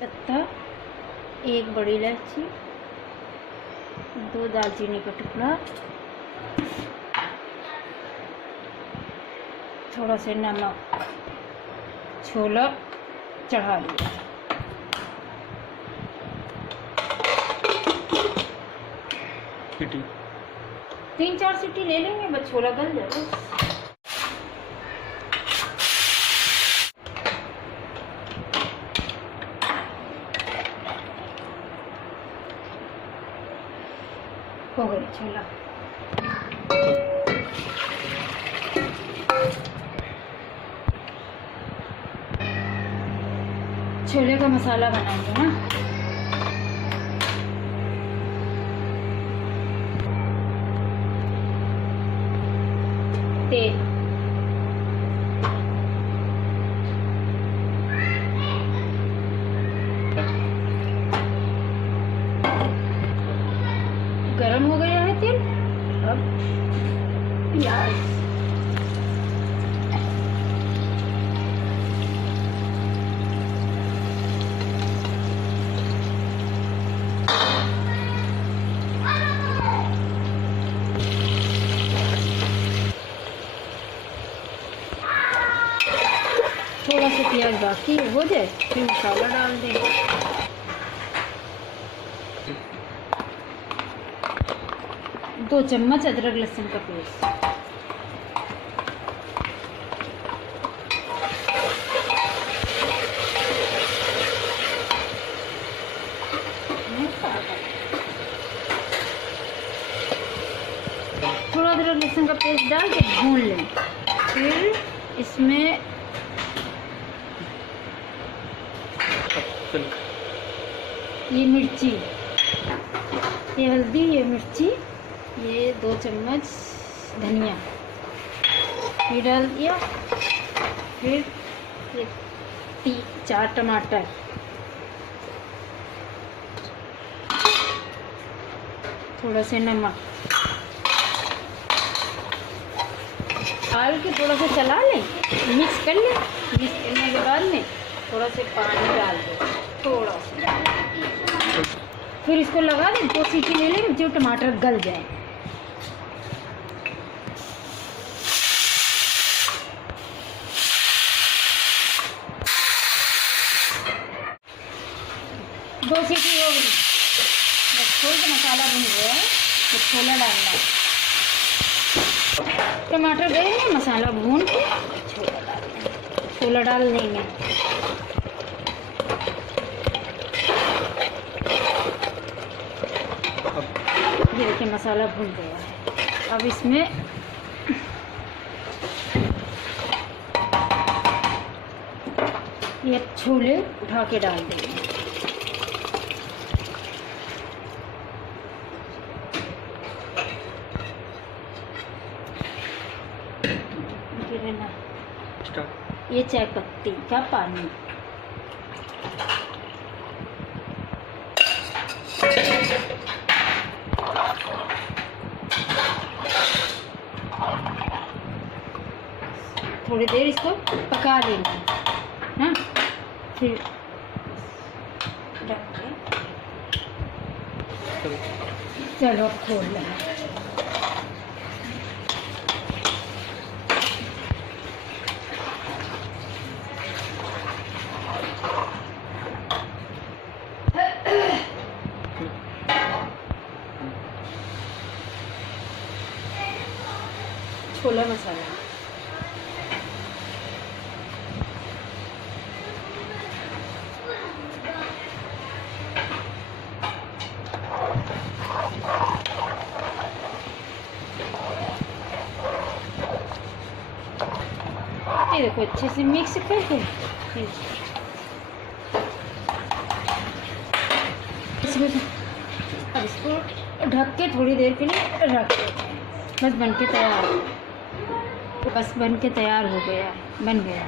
पत्ता, 1 बड़ी इलायची, 2 दालचीनी का टुकड़ा, थोड़ा सा नमक, छोला चढ़ा लिया। सीटी 3-4 सीटी ले लेंगे, बस छोला गल जाएगा। हो गया छोला। छोले का मसाला बनाएंगे ना। तेल, गरम हो गया है तेल। अब प्याज, थोड़ा सा प्याज बाकी हो जाए फिर मसाला डाल दें। दो चम्मच अदरक लहसुन का पेस्ट, थोड़ा अदरक लहसुन का पेस्ट डाल के भून लें। फिर इसमें ये मिर्ची, ये हल्दी, ये मिर्ची, ये 2 चम्मच धनिया ये डाल दिया। फिर ये 4 टमाटर, थोड़ा सा नमक डाल के थोड़ा सा चला लें, मिक्स कर लें। मिक्स करने के बाद में थोड़ा सा पानी डाल दें, थोड़ा सा। फिर इसको लगा दें, 2 सीटी ले लें जो टमाटर गल जाए। दो सीटी हो गई, बस थोड़ा सा मसाला भून गया है तो छोला डालना है। टमाटर गए हैं, मसाला भून के छोला डालना, छोला डाल देंगे। ये देखिए मसाला भून गया है। अब इसमें ये छोले उठा के डाल देंगे। ये चाय पत्ती का पानी, थोड़ी देर इसको पका लेंगे। हाँ, फिर ढक के चलो खोल लेंगे। छोला मसाला, ये देखो अच्छे से मिक्स करके अब इसको ढक के थोड़ी देर के लिए रख देते हैं। बस बन के तैयार हो गया, बन गया।